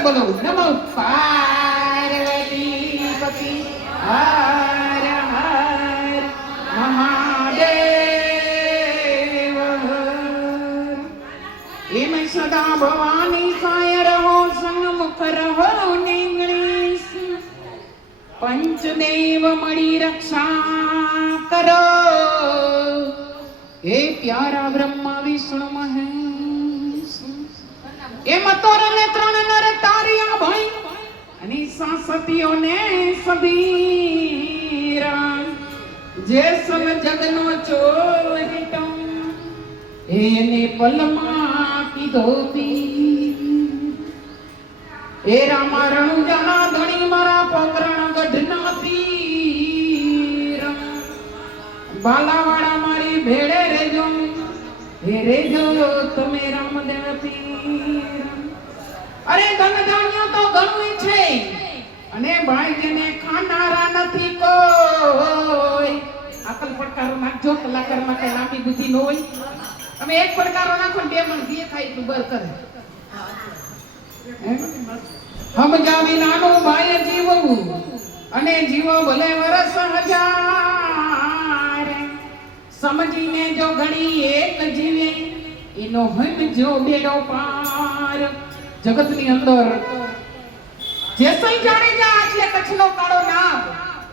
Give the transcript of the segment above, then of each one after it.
સાથે બોલો નમો પાર્વતી પતિ હર હર મહાદેવ એમ સદા ભવાની કાય રહો સન્મુખ રહો નિંગળેશ પંચદેવ મળી રક્ષા કરો હે પ્યારા બ્રહ્મા વિષ્ણુ મહેશ એ મતોર ને ત્રણ નર તાર્યા ભાઈ અને સાસતીઓને સબીરા જે સમ જગનો ચોરિતો એને પલમાં કીધો પી એ રામા રણુજાના ધણી મારા પકરણ ગઢના પીર બાલાવાળા મારી ભેળે રેજો હે રેજો તમે રામદેવ પીર અરે ધન ધાન્યો તો ઘણું છે અને ભાઈ જેને ખાનારા નથી કોઈ આકલ પડકારો નાખજો કલાકાર માટે લાંબી બુદ્ધિ ન હોય તમે એક પડકારો નાખો બે મણ બે થાય એટલું બર કરે હમ જાવી નાનો ભાઈ જીવવું અને જીવો ભલે વરસ હજાર સમજીને જો ઘડી એક જીવે એનો હમ જો બેડો પાર જગતની અંદર જે સઈ જાણેજા એટલે કચ્છનો કાળો નાગ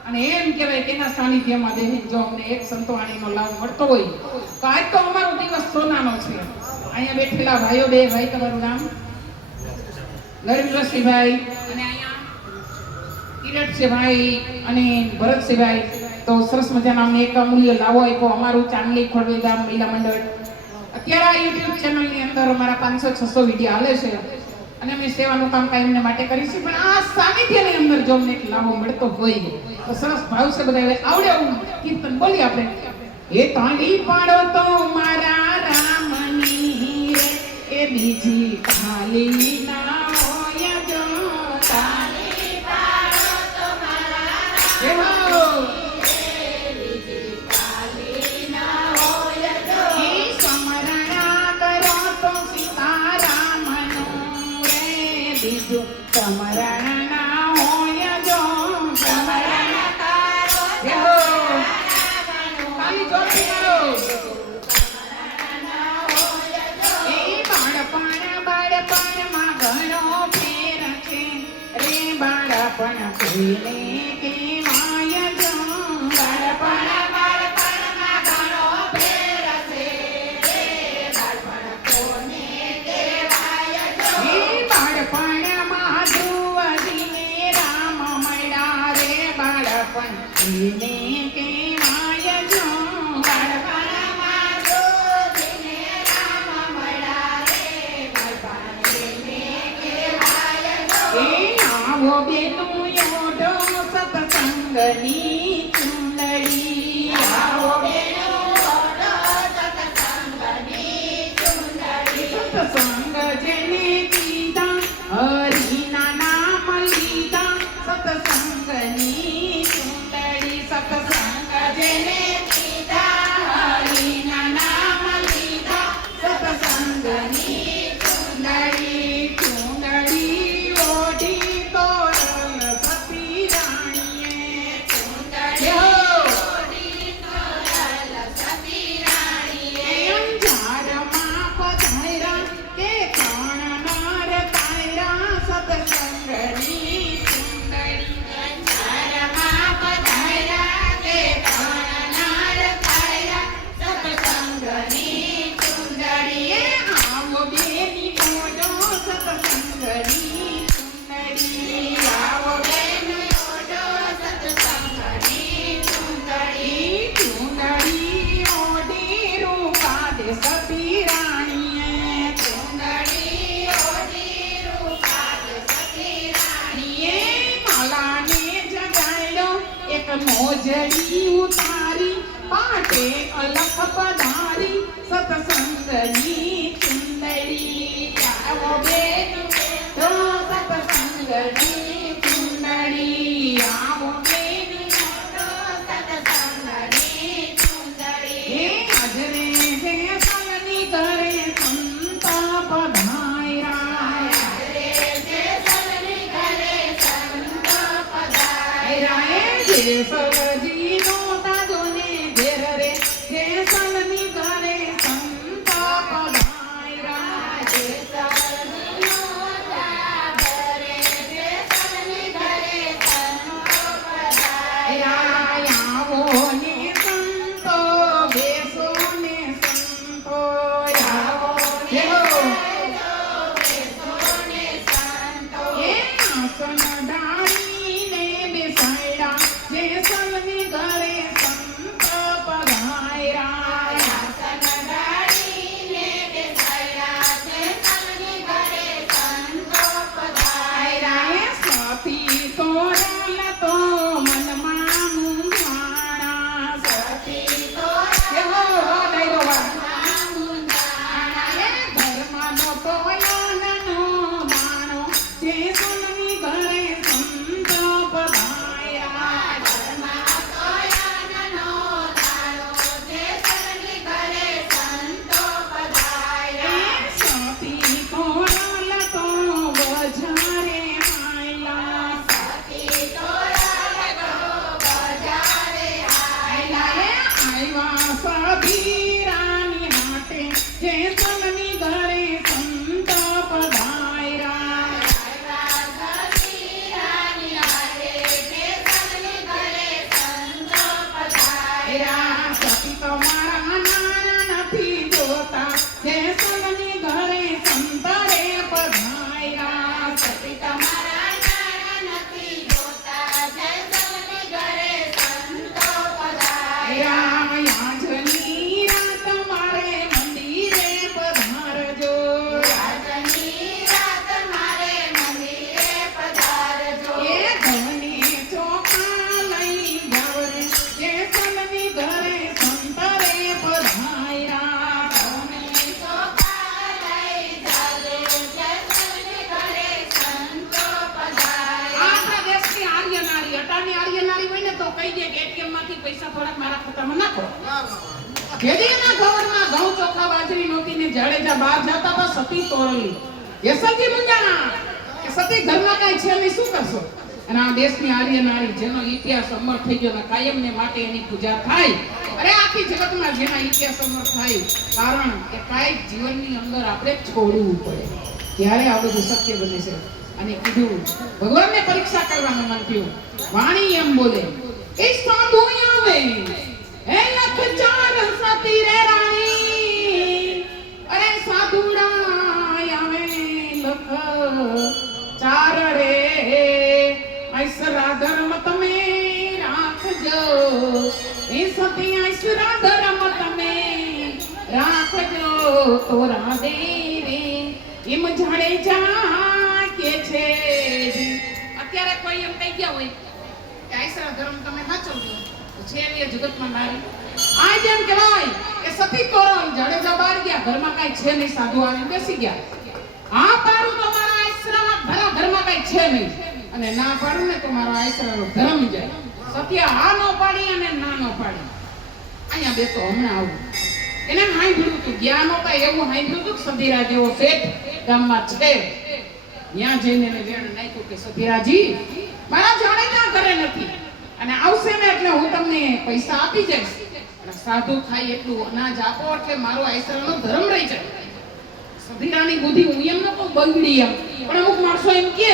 અને એમ કહેવાય કે એના સાનિધ્યમાં દેવી જો અમને એક સંતવાણીનો લાભ મળતો હોય તો આજ તો અમારો દિવસ સોનાનો છે અહીંયા બેઠેલા ભાઈઓ બે ભાઈ તમારું નામ નરેન્દ્રસિંહભાઈ અને અહીંયા કિરણસિંહભાઈ અને ભરતસિંહભાઈ તો સરસ મજાના અમને એક અમૂલ્ય લાવો આપ્યો અમારું ચાંદલી ખોડવેલધામ મહિલા મંડળ અત્યારે આ યુટ્યુબ ચેનલની અંદર અમારા 500-600 વિડીયો હાલે છે અને અમે સેવાનું કામ કાયમને માટે કરી છે પણ આ સાનિધ્યની અંદર જો અમને એક લાવો મળતો હોય તો સરસ ભાવ છે બધા આવડે એવું કીર્તન બોલી આપણે એ તાળી પાડો તો મારા રામની એ બીજી ખાલી ના હોય જો તાળી પાડો તો મારા રામની એ બીજી ખાલી ના હોય જો એ સમરણા કરો તો સીતારામનો રે બીજું સમરણા ના હોય જો સમરણા કરો ખાલી જોડી કરો બાળપણ કોઈને કહેવાય જો બાળપણમાં ઘણો ફેર છે રે બાળપણ કોને કહેવાય જો એ બાળપણમાં ધ્રુવજીને રામ મળ્યા રે બાળપણ કોને કહેવાય જો બાળપણમાં ધ્રુવજીને રામ મળ્યા રે બાળપણ કોને કહેવાય જો આવો બેનું યોડો સતસંગની ચુંદડી આવો બેનું યોડો સતસંગની ચુંદડી સતસંગ જેને કીધા હરિના નામ લીધા સતસંગની ચુંદડી સતસંગ જેને કીધા હરિના નામ લીધા સતસંગની ચુંદડી ચુંદડી ઓઢી મોજડી ઉતારી પાટે અલખ પધારી સતસંગની ચુંદડી આવો બેન તો સતસંગની ચુંદડી આવો બેન તો સતસંગની ચુંદડી હે હાજરે હે સલની કરે સંતા પધાર્યા હાજરે હે જેસલજીનો તાજો ને ઘેર રે જેસલની ઘરે સંત પધાર્યા. જેસલજીનો તાજો રે જેસલની ઘરે સંતો પધાર્યા. આવો ને સંતો બેસો ને સંતો આવો ને બેસો ને સંતો. એ આસન ડાળીને બેસાડ્યા જેસલની ઘરે સંત પધાર્યા. આસન ડાળીને બેસાડ્યા જેસલની ઘરે સંતો પધાર્યા. એ સતી તોરલ તો મનમાં મૂંઝાણા. સતી તો કેવો ડાયરો વા. મુંજાણા. એ ધર્મનો તોયણનો માણો જેસલની ઘરે સંત પધાર્યા. ઘરમાં તોયણનો દાણો જેસલની ઘરે સંતો પધાર્યા. એ સતી તોરલ તો બજારે આયલા. સતી તોરલ તો બજારે આયલા. આવ્યા સભીરાની હાટે જેસલની ઘરે સંત પધાર્યા. આવ્યા સતીરાની હારે જેસલની ઘરે સંતો પધાર્યા. સતી તમારા નાણા નથી જોતા જેસલની ઘરે સંત રે પધાર્યા. સતી તમારા નાણા નથી જોતા જેસલની ઘરે સંતો પધાર્યા. આજની રાત મારે મંદિરે પધારજો. આજની રાત મારે મંદિરે પધારજો. એ ધને ચોખા લઈ જાવ રે જેસલની ઘરે સંત રે પધાર્યા. તમે ચોખા લઈ જાજો જેસલની ઘરે સંતો પધાર્યા. આપણા દેશની આર્ય નારી અટાની આર્ય નારી હોય ને તો કહી દે કે ATM માંથી પૈસા થોડાક મારા ખાતામાં નાખો. જેદીના ઘરમાં ઘઉં ચોખા બાજરી નહોતી ને જાડેજા બહાર જતા હતા સતી તોરલી. જેસલજી મૂંઝાણા કે સતી ઘરમાં કાંઈ છે નહીં, શું કરશો? અને આ દેશની આર્ય નારી જેનો ઇતિહાસ અમર થઈ ગયો ને કાયમને માટે એની પૂજા થાય. અરે આખી જગતમાં જેના ઇતિહાસ અમર થાય કારણ કે કાંઈક જીવનની અંદર આપણે છોડવું પડે ત્યારે આ બધું શક્ય બને છે. અને કીધું ભગવાનને પરીક્ષા કરવાનું મન થયું. વાણી એમ બોલે એ સાધુ આવે હે લખ ચાર સતી રે રાણી. અરે સાધુડા આવે લખ ચાર રે ઐસરા ધર્મ તમે રાખજો. એ સતી ઐસરા ધર્મ તમે રાખજો તો રાધે રે એમ જાડેજા કે છે. અત્યારે કોઈ એમ કહી ગયા હોય કે ઐસરા ધર્મ તમે સાચવજો તો છે એવી આ જગતમાં નારી. આ જેમ કહેવાય કે સતી તોરણ જાડેજા બહાર ગયા ઘરમાં કાંઈ છે નહીં સાધુ આવીને બેસી ગયા. આ પાડું તો મારા ઐસરામાં ભલા ઘરમાં કાંઈ છે નહીં અને ના પાડું ને તો મારો ઐસરાનો ધર્મ જાય. સત્ય આ નો પાડી અને ના નો પાડી અહીંયા બેસો હમણાં આવું. એને હાંભળ્યું તું જ્ઞાન હતા એવું હાંભળ્યું તું કે સધીરા જેવો શેઠ ગામમાં છે. ત્યાં જઈને એને વેણ નાખ્યું કે સધીરાજી મારા જાડેજા ઘરે નથી અને આવશે ને એટલે હું તમને પૈસા આપી જઈશ. અને સાધુ થાય એટલું અનાજ આપો એટલે મારો ઐસરાનો ધર્મ રહી જાય. સધીરાની બુદ્ધિ હું એમ ન કહું બગડી એમ પણ અમુક માણસો એમ કે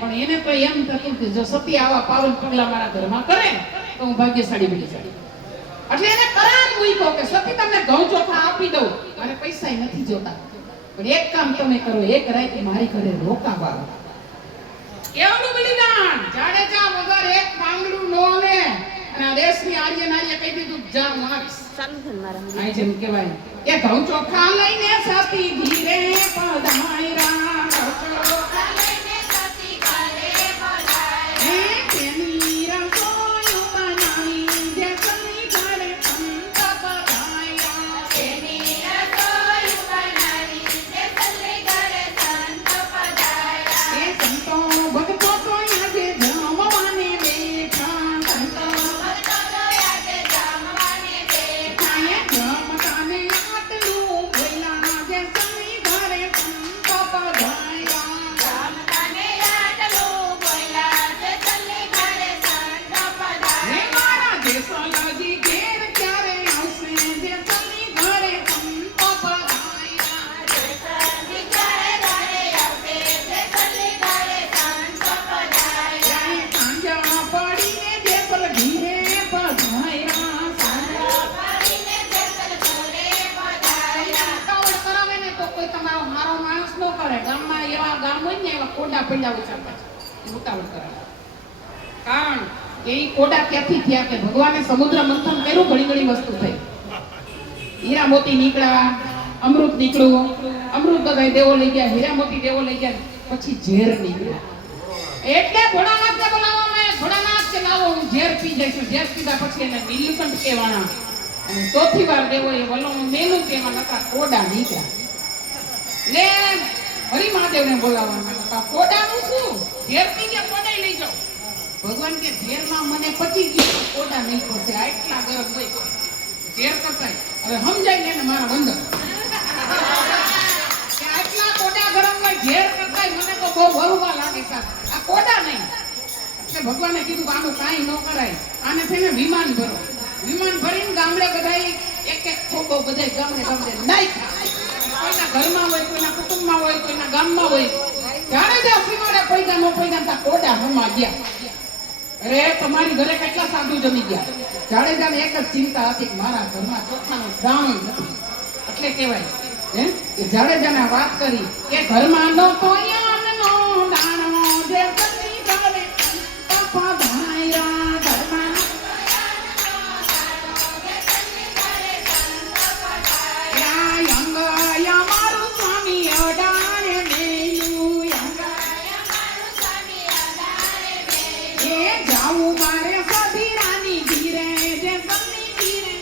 પણ એને તો એમ થતું કે જો સતી આવા પાવન પગલા મારા ઘરમાં કરે તો હું ભાગ્યશાળી બની જાય. એટલે એને કરાર મૂક્યો કે સતી તમને ઘઉં ચોખા આપી દઉં અને પૈસા નથી જોતા પણ એક કામ તમે કરો એક રાત મારી ઘરે રોકાવા. કેવલું બલિદાન જાડેજા વગર એક પાંગડું નો લે. અને આ દેશની આર્ય નારીએ કહી દીધું જા મારીશ. આ જેમ કહેવાય કે ઘઉં ચોખા લઈને સતી ધીરે પધાર્યા. ચોખા લઈને સતી ઘરે પધાર્યા. હે તેની રસોઈ બનાવી જેસલની ઘરે સંત પધાર્યા. તેની રસોઈ બનાવી જેસલની ઘરે સંતો પધાર્યા. એ સંતો ભક્તો તો આજે જમવાને બેઠા. સંતો ભક્તો તો આજે જમવાને બેઠા. એ જમતાને આટલું બોલ્યા જેસલની ઘરે સંત હોય ને એવા કોડા પડ્યા હોય ચાર પાંચ ઉતાવળ કરાવે. કારણ કે ઈ કોડા ક્યાંથી થયા કે ભગવાને સમુદ્ર મંથન કર્યું, ઘણી ઘણી વસ્તુ થઈ. હીરા મોતી નીકળ્યા, અમૃત નીકળ્યું, અમૃત બધા દેવો લઈ ગયા, હીરા મોતી દેવો લઈ ગયા, પછી ઝેર નીકળ્યા. એટલે ભોળાનાથને બોલાવવામાં આવ્યા, ભોળાનાથ કે લાવો હું ઝેર પી જઈશું. ઝેર પીધા પછી એને નીલકંઠ કહેવાના. અને ચોથી વાર દેવોએ વલોણું મેલું તેમાં નતા કોડા નીકળ્યા. ને હરિ મહાદેવને બોલાવવાના. કોડાનું શું? ઝેર પી ગયા, કોડાય લઈ જાઓ. ભગવાન કે ઝેરમાં મને પચી ગયું, કોડા નહીં પડશે. આટલા ગરમ હોય ઝેર કસાય. હવે સમજાય ને મારા બંદર કે આટલા કોડા ગરમ હોય, ઝેર કસાય, મને તો બહુ વરુવા લાગે સાહેબ. આ કોડા નહીં. એટલે ભગવાને કીધું કે આનું કાંઈ ન કરાય, આને થઈને વિમાન ભરો. વિમાન ભરીને ગામડે બધાય એક એક ખોબો બધાય ગામડે નાખ્યા. કોઈના ઘરમાં હોય, કોઈના કુટુંબમાં હોય, કોઈના ગામમાં હોય. જાડેજા સીમાડે પૈગા નો પૈગા તા કોડા હમા ગયા. અરે તમારી ઘરે કેટલા સાધુ જમી ગયા. જાડેજાને એક જ ચિંતા હતી કે મારા ઘરમાં ચોખાનું દાણું નથી. એટલે કહેવાય કે જાડેજાને વાત કરી કે ઘરમાં નો કોયાનો દાણો જે સતી કરે પધાયા. ઘરમાં અંગયા મારું સ્વામી અડાણે મેલું. એ જાવું મારે સધીરાની ધીરે જે સતી ધીરે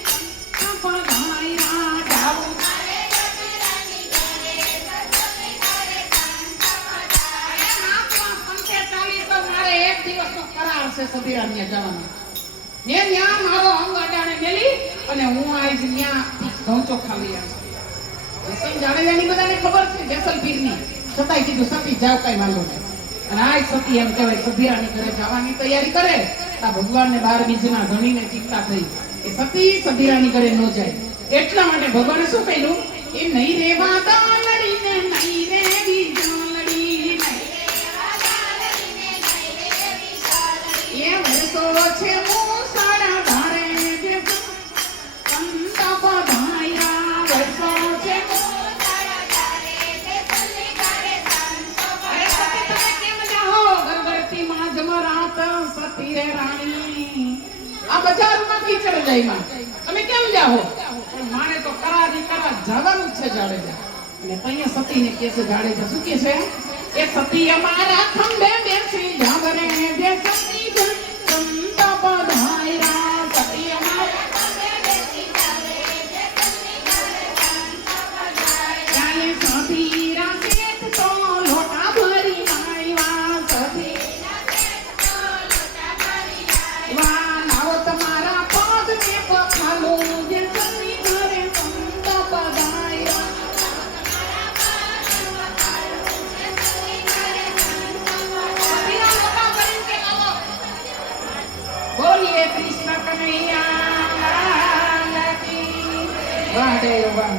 પધાયા. જાવું મારે સધીરાની ધીરે મારે એક દિવસનો કરાર છે સધીરાની જવાનો. ને ત્યાં મારો અંગ અડાણે મેલી અને હું આજ ત્યાં ઘઉં ચોખા લઈ આવશું. જેસલ જાડેજાની બધાને ખબર છે જેસલપીરની, છતાંય કીધું સતી જાવ કઈ વાંધો નહીં. અને આ સતી એમ કહેવાય સધીરાની ઘરે જવાની તૈયારી કરે. આ ભગવાનને 12 બીજના ધણીને ચિંતા થઈ એ સતી સધીરાની ઘરે ન જાય. એટલા માટે ભગવાને શું કહ્યું? એ નહીં રેવા દાલડીને નહીં રેવી જાલડી, એ વર્ષો છે મૂસાડા ધારે જે સંત પધાયા. વર્ષો છે મૂસાડા ધારે જે સલ્લી કરે સંત પધાયા. અરે સતી તમે કેમ જાઓ? ગરગરતી માં જમરાત સતી રે રાણી. આ બજારમાં કીચડ જઈમાં તમે કેમ જાઓ? પણ મારે તો કરારી કરા જવાનું જ છે જાડેજા. અને અહીંયા સતીને કહે છે જાડેજા શું કહે છે? એ સતી અમારા ખંભે બેસી જાગરે જે સતી સંત પધાયા. સતી અમારા ખંભે બેસી જાગરે જે સતી સંત પધાયા. સતીરા શેઠ તો લોટા ભરી આવ્યા. સતીરા શેઠ તો લોટા ભરી આવ્યા. લાવો તમારા પગને પખાલો જે સતી ઘરે સંત પધાયા. બોલીએ કૃષ્ણ કનૈયા લાલ કી. વાહ દેવ વાહ.